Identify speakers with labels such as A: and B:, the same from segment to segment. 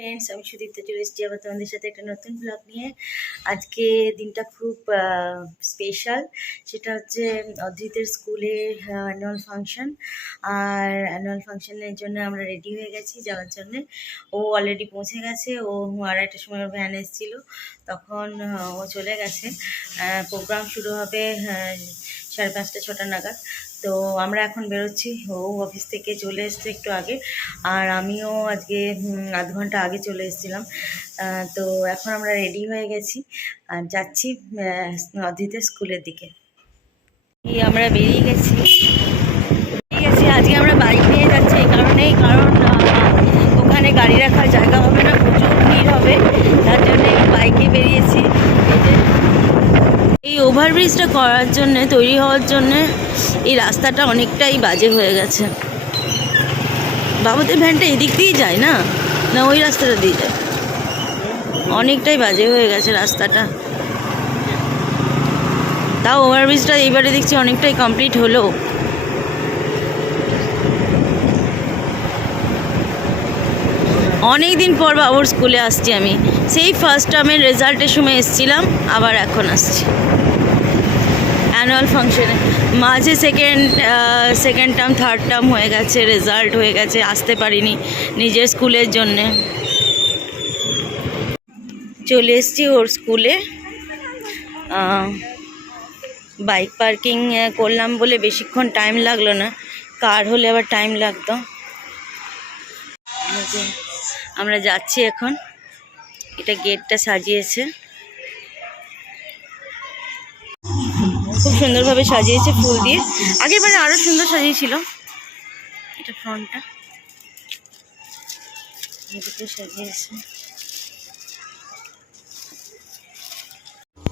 A: Friends আমি সুদীপ্তা চলে এসেছি আবার তোমাদের সাথে একটা নতুন ব্লগ নিয়ে। আজকে দিনটা খুব স্পেশাল সেটা হচ্ছে অদ্রিতের স্কুলে অ্যানুয়াল ফাংশন আর অ্যানুয়াল ফাংশনের জন্য আমরা রেডি হয়ে গেছি যাওয়ার জন্য। ও অলরেডি পৌঁছে গেছে, ও আড়াইটার সময় ভ্যান এসেছিল। তখন ও চলে গেছে। প্রোগ্রাম শুরু হবে সাড়ে পাঁচটা, ছটা নাগাদ। তো আমরা এখন বেরোচ্ছি। ও অফিস থেকে চলে এসছে একটু আগে। আর আমিও আজকে আধ ঘণ্টা আগে চলে এসেছিলাম। তো এখন আমরা রেডি হয়ে গেছি। আর যাচ্ছি অদিতের স্কুলের দিকে। আমরা বেরিয়ে গেছি। বেরিয়ে গেছি। আজকে আমরা বাইক নিয়ে যাচ্ছি এই কারণেই, কারণ ওখানে গাড়ি রাখার জায়গা হবে না, প্রচুর ভিড় হবে। তার জন্য বাইকে বেরিয়েছি। এই ওভারব্রিজটা করার জন্য, তৈরি হওয়ার জন্য এই রাস্তাটা অনেকটাই বাজে হয়ে গেছে। বাবুদের ভ্যানটা এদিক দিয়েই যায় না? না ওই রাস্তাটা দিয়ে যায়? অনেকটাই বাজে হয়ে গেছে রাস্তাটা। তাও ওভারব্রিজটা এইবারে দেখছি অনেকটাই কমপ্লিট হলো। অনেক দিন পর বাবুর স্কুলে আসছি আমি। সেই ফার্স্ট টার্মের রেজাল্টের সময় এসছিলাম, আবার এখন আসছি। অ্যানুয়াল ফাংশনে মাঝে second second term third term হয়ে গেছে রেজাল্ট হয়ে গেছে, আসতে পারিনি নিজের স্কুলের জন্যে। চলে এসছি ওর স্কুলে। বাইক পার্কিং করলাম বলে বেশিক্ষণ টাইম লাগল না। কার হলে আবার টাইম লাগতো। আমরা যাচ্ছি এখন। এটা গেটটা সাজিয়েছে। খুব সুন্দরভাবে সাজিয়েছে ফুল দিয়ে। আগের বারে আরও সুন্দর সাজিয়েছিল। এটা ফ্রন্টটা। সাজিয়েছে।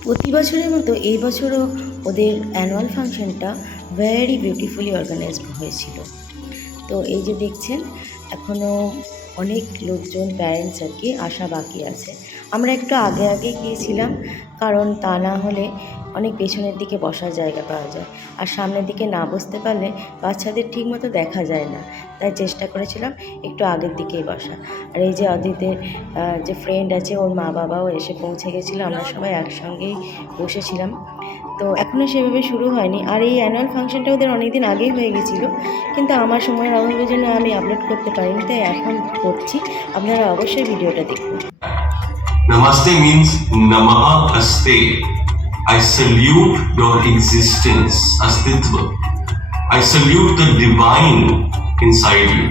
A: প্রতি বছরের মতো এই বছরও ওদের অ্যানুয়াল ফাংশনটা ভেরি বিউটিফুলি অর্গানাইজড হয়েছিল। তো এই যে দেখছেন, এখনও অনেক লোকজন প্যারেন্টস আর কি আসা বাকি আছে। আমরা একটু আগে আগে গিয়েছিলাম, কারণ তা না হলে অনেক পেছনের দিকে বসার জায়গা পাওয়া যায়। আর সামনের দিকে না বসতে পারলে বাচ্চাদের ঠিকমতো দেখা যায় না। তাই চেষ্টা করেছিলাম একটু আগের দিকেই বসা। আর এই যে অদিতের যে ফ্রেন্ড আছে, ওর মা বাবাও এসে পৌঁছে গেছিল, আমরা সবাই একসঙ্গেই বসেছিলাম। তো এখনও সেভাবে শুরু হয়নি। আর এই অ্যানুয়াল ফাংশনটা ওদের অনেক দিন আগেই হয়ে গেছিল, কিন্তু আমার সময়ের অভাবের জন্য আমি আপলোড করতে পারিনি, তাই এখন করছি আপনারা অবশ্যই ভিডিওটা দেখুন
B: Namaste means Namaha Aste. I salute your existence, Astitva. I salute the divine inside you.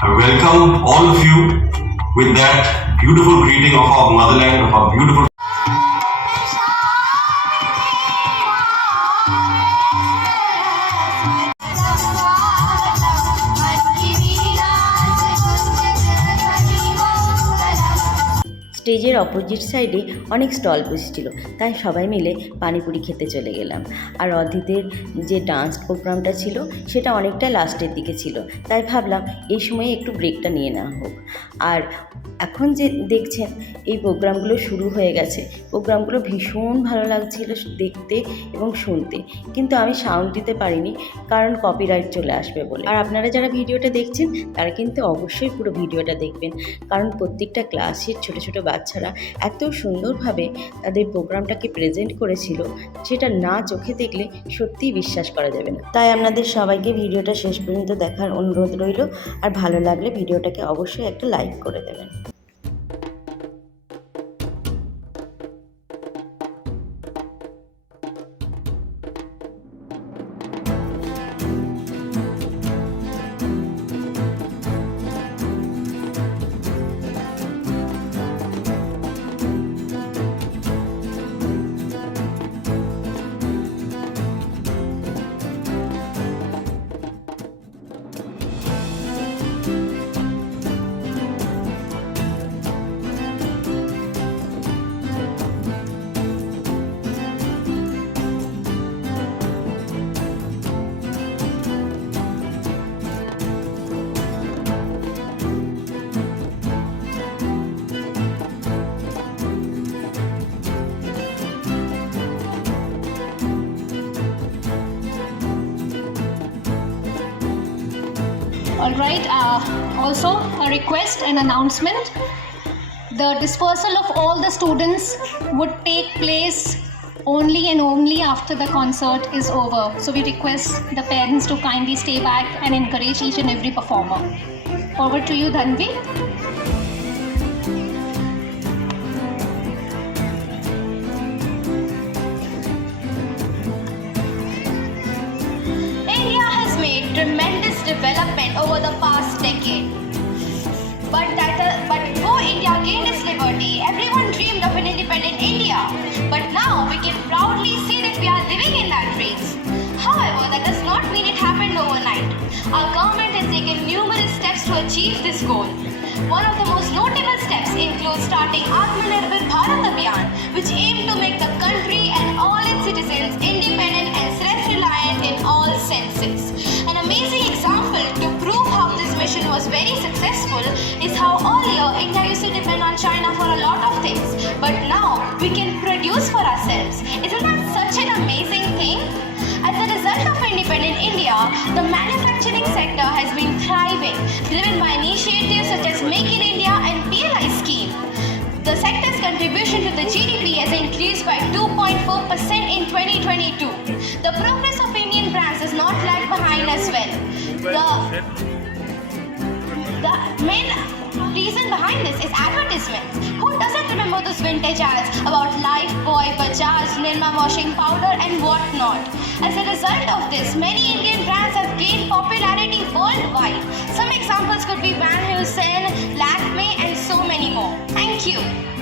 B: I welcome all of you with that beautiful greeting of our motherland, of our beautiful
A: opposite সাইডে অনেক stall বসেছিল, তাই সবাই মিলে পানিপুরি খেতে চলে গেলাম। আর অদিতের যে ডান্স প্রোগ্রামটা ছিল, সেটা অনেকটা লাস্টের দিকে ছিল, তাই ভাবলাম এই সময়ে একটু ব্রেকটা নিয়ে নেওয়া হোক। আর এখন যে দেখছেন, এই প্রোগ্রামগুলো শুরু হয়ে গেছে। প্রোগ্রামগুলো ভীষণ ভালো লাগছিল দেখতে এবং শুনতে, কিন্তু আমি সাউন্ড দিতে পারিনি, কারণ কপিরাইট চলে আসবে বলে। আর আপনারা যারা ভিডিওটা দেখছেন, তারা কিন্তু অবশ্যই পুরো ভিডিওটা দেখবেন, কারণ প্রত্যেকটা ক্লাসের ছোট ছোট বাচ্চারা এত সুন্দরভাবে তাদের প্রোগ্রামটাকে প্রেজেন্ট করেছিল, সেটা না চোখে দেখলে সত্যিই বিশ্বাস করা যাবে না। তাই আপনাদের সবাইকে ভিডিওটা শেষ পর্যন্ত দেখার অনুরোধ রইল, আর ভালো লাগলে ভিডিওটাকে অবশ্যই একটা লাইক করে দেবেন।
C: Also a request and announcement. The dispersal of all the students would take place only and only after the concert is over. So we request the parents to kindly stay back and encourage each and every performer. Over to you, Dhanvi.
D: Development over the past decade. But that, uh, but before India gained its liberty, everyone dreamed of an independent India. But now we can proudly say that we are living in that dream. However, that does not mean it happened overnight. Our government has taken numerous steps to achieve this goal. One of the most notable steps includes starting Atmanirbhar Bharat Abhiyan, which aimed to make the country and all its citizens independent and self-reliant in all senses. An amazing example to prove how this mission was very successful is how earlier India used to depend on China for a lot of things, but now we can produce for ourselves. Isn't that such an amazing thing? As a result of independent India, the manufacturing sector has been thriving, driven by initiatives such as Make in India and PLI scheme. The sector's contribution to the GDP has increased by 2.4% in 2022. The progress of Indian brands is not lag behind as well. The the main reason behind this is advertisements. Who doesn't remember those vintage ads about Life, Lifebuoy, Bajaj, Nirma washing powder, and whatnot? As a result of this, many Indian brands have gained popularity worldwide. Some examples could be Van Heusen, Lakme, and so many more. Thank you.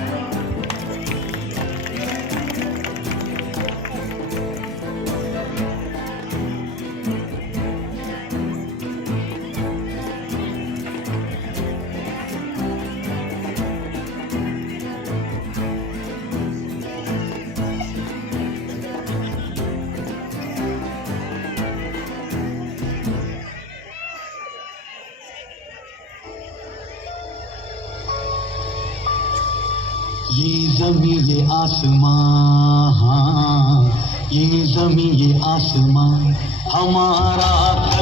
E: ये आसमां हाँ, ये जमी ये आसमां। हमारा हमारा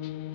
E: Thank
A: you.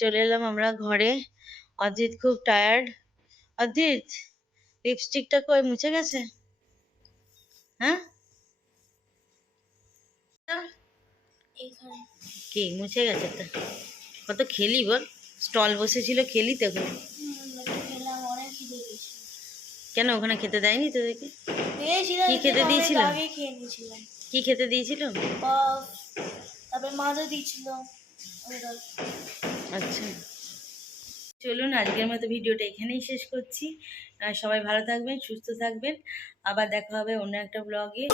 A: চলে এলাম আমরা ঘরে। অজিত খুব টায়ার্ড অজিত লিপস্টিকটা কই মুছে গেছে? হ্যাঁ? কি মুছে গেছে তো? কত খেলি বল? স্টল বসেছিল খেলি তো ওখানে? কেন ওখানে খেতে দেয়নি তোদেরকে? কি খেতে দিয়েছিল? কি খেতে দিয়েছিল?
F: তারপরে মাজা দিয়েছিল।
A: আচ্ছা। চলুন আজকের মতো ভিডিওটা এখানেই শেষ করছি। সবাই ভালো থাকবেন, সুস্থ থাকবেন। আবার দেখা হবে অন্য একটা ব্লগে